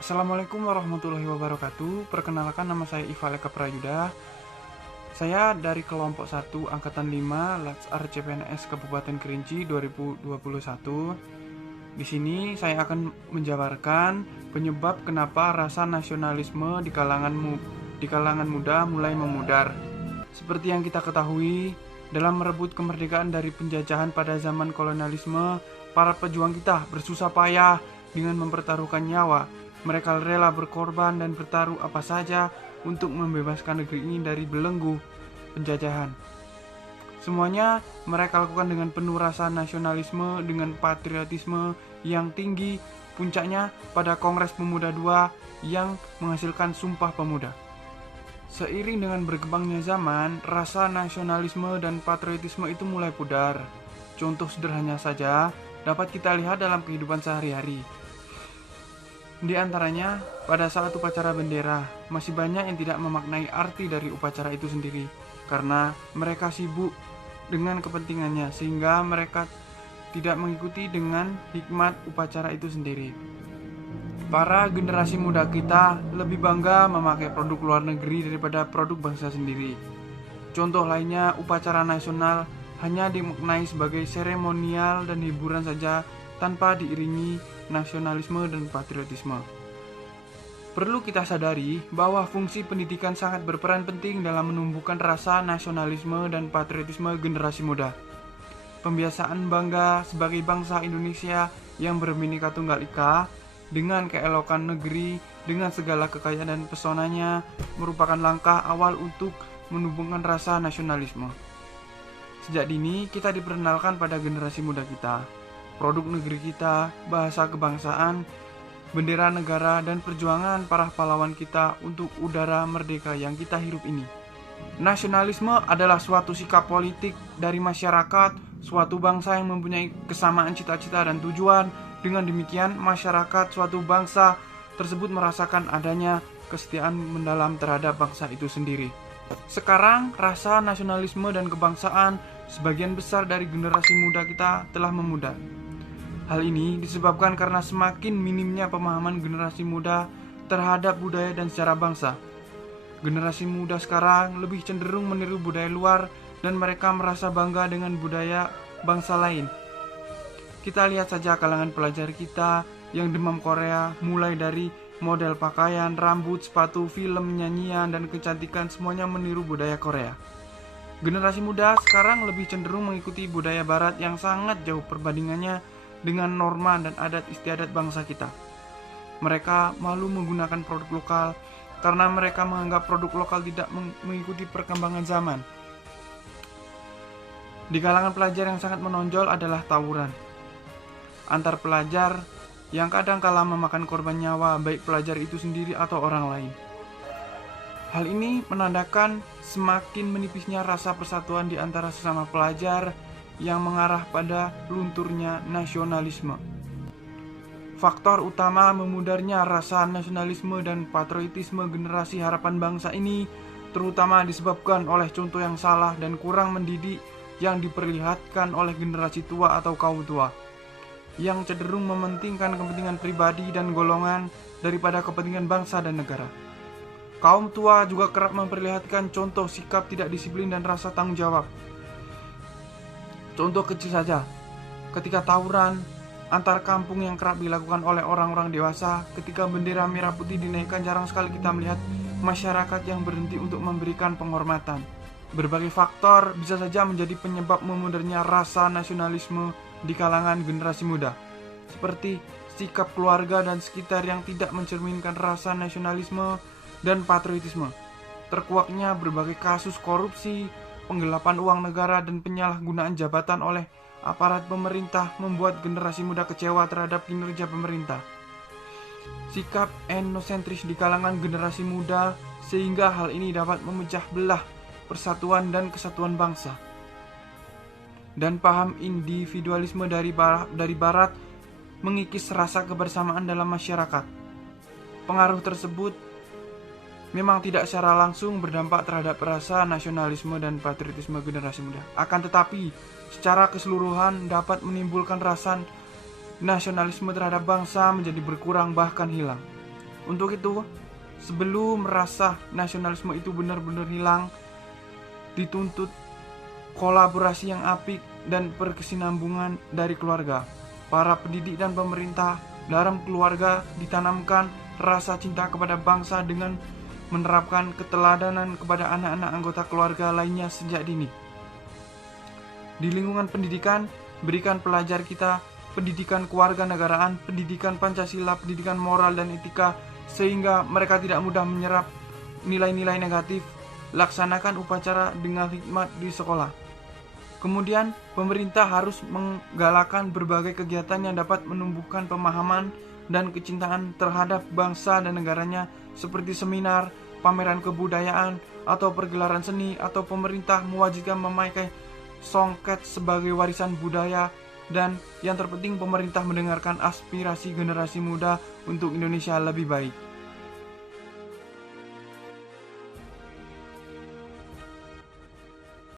Assalamualaikum warahmatullahi wabarakatuh. Perkenalkan, nama saya Iva Leka Prayuda. Saya dari kelompok 1 Angkatan 5 Latsar CPNS Kabupaten Kerinci 2021. Di sini saya akan menjabarkan penyebab kenapa rasa nasionalisme di kalangan muda mulai memudar. Seperti yang kita ketahui, dalam merebut kemerdekaan dari penjajahan pada zaman kolonialisme, para pejuang kita bersusah payah dengan mempertaruhkan nyawa. Mereka rela berkorban dan bertaruh apa saja untuk membebaskan negeri ini dari belenggu penjajahan. Semuanya mereka lakukan dengan penuh rasa nasionalisme, dengan patriotisme yang tinggi, puncaknya pada Kongres Pemuda II yang menghasilkan Sumpah Pemuda. Seiring dengan berkembangnya zaman, rasa nasionalisme dan patriotisme itu mulai pudar. Contoh sederhana saja dapat kita lihat dalam kehidupan sehari-hari. Di antaranya, pada saat upacara bendera, masih banyak yang tidak memaknai arti dari upacara itu sendiri, karena mereka sibuk dengan kepentingannya, sehingga mereka tidak mengikuti dengan hikmat upacara itu sendiri. Para generasi muda kita lebih bangga memakai produk luar negeri daripada produk bangsa sendiri. Contoh lainnya, upacara nasional hanya dimaknai sebagai seremonial dan hiburan saja tanpa diiringi nasionalisme dan patriotisme. Perlu kita sadari bahwa fungsi pendidikan sangat berperan penting dalam menumbuhkan rasa nasionalisme dan patriotisme generasi muda. Pembiasaan bangga sebagai bangsa Indonesia yang berbhinneka tunggal ika dengan keelokan negeri, dengan segala kekayaan dan pesonanya merupakan langkah awal untuk menumbuhkan rasa nasionalisme. Sejak dini kita diperkenalkan pada generasi muda kita produk negeri kita, bahasa kebangsaan, bendera negara, dan perjuangan para pahlawan kita untuk udara merdeka yang kita hirup ini. Nasionalisme adalah suatu sikap politik dari masyarakat, suatu bangsa yang mempunyai kesamaan cita-cita dan tujuan. Dengan demikian, masyarakat suatu bangsa tersebut merasakan adanya kesetiaan mendalam terhadap bangsa itu sendiri. Sekarang, rasa nasionalisme dan kebangsaan sebagian besar dari generasi muda kita telah memudar. Hal ini disebabkan karena semakin minimnya pemahaman generasi muda terhadap budaya dan sejarah bangsa. Generasi muda sekarang lebih cenderung meniru budaya luar dan mereka merasa bangga dengan budaya bangsa lain. Kita lihat saja kalangan pelajar kita yang demam Korea, mulai dari model pakaian, rambut, sepatu, film, nyanyian, dan kecantikan semuanya meniru budaya Korea. Generasi muda sekarang lebih cenderung mengikuti budaya barat yang sangat jauh perbandingannya dengan norma dan adat istiadat bangsa kita. Mereka malu menggunakan produk lokal karena mereka menganggap produk lokal tidak mengikuti perkembangan zaman. Di kalangan pelajar yang sangat menonjol adalah tawuran antar pelajar yang kadang kala memakan korban nyawa, baik pelajar itu sendiri atau orang lain. Hal ini menandakan semakin menipisnya rasa persatuan di antara sesama pelajar yang mengarah pada lunturnya nasionalisme. Faktor utama memudarnya rasa nasionalisme dan patriotisme generasi harapan bangsa ini terutama disebabkan oleh contoh yang salah dan kurang mendidik yang diperlihatkan oleh generasi tua atau kaum tua, yang cenderung mementingkan kepentingan pribadi dan golongan daripada kepentingan bangsa dan negara. Kaum tua juga kerap memperlihatkan contoh sikap tidak disiplin dan rasa tanggung jawab. Contoh kecil saja, ketika tawuran antar kampung yang kerap dilakukan oleh orang-orang dewasa, ketika bendera merah putih dinaikkan, jarang sekali kita melihat masyarakat yang berhenti untuk memberikan penghormatan. Berbagai faktor bisa saja menjadi penyebab memudarnya rasa nasionalisme di kalangan generasi muda, seperti sikap keluarga dan sekitar yang tidak mencerminkan rasa nasionalisme dan patriotisme, terkuaknya berbagai kasus korupsi, penggelapan uang negara, dan penyalahgunaan jabatan oleh aparat pemerintah membuat generasi muda kecewa terhadap kinerja pemerintah. Sikap etnosentris di kalangan generasi muda sehingga hal ini dapat memecah belah persatuan dan kesatuan bangsa. Dan paham individualisme dari barat mengikis rasa kebersamaan dalam masyarakat. Pengaruh tersebut memang tidak secara langsung berdampak terhadap rasa nasionalisme dan patriotisme generasi muda. Akan tetapi, secara keseluruhan dapat menimbulkan rasa nasionalisme terhadap bangsa menjadi berkurang bahkan hilang. Untuk itu, sebelum rasa nasionalisme itu benar-benar hilang, dituntut kolaborasi yang apik dan berkesinambungan dari keluarga, para pendidik dan pemerintah. Dalam keluarga ditanamkan rasa cinta kepada bangsa dengan menerapkan keteladanan kepada anak-anak anggota keluarga lainnya sejak dini. Di lingkungan pendidikan, berikan pelajar kita pendidikan kewarganegaraan, pendidikan Pancasila, pendidikan moral dan etika, sehingga mereka tidak mudah menyerap nilai-nilai negatif. Laksanakan upacara dengan hikmat di sekolah. Kemudian, pemerintah harus menggalakkan berbagai kegiatan yang dapat menumbuhkan pemahaman dan kecintaan terhadap bangsa dan negaranya, seperti seminar, pameran kebudayaan, atau pergelaran seni, atau pemerintah mewajibkan memakai songket sebagai warisan budaya. Dan yang terpenting, pemerintah mendengarkan aspirasi generasi muda untuk Indonesia lebih baik.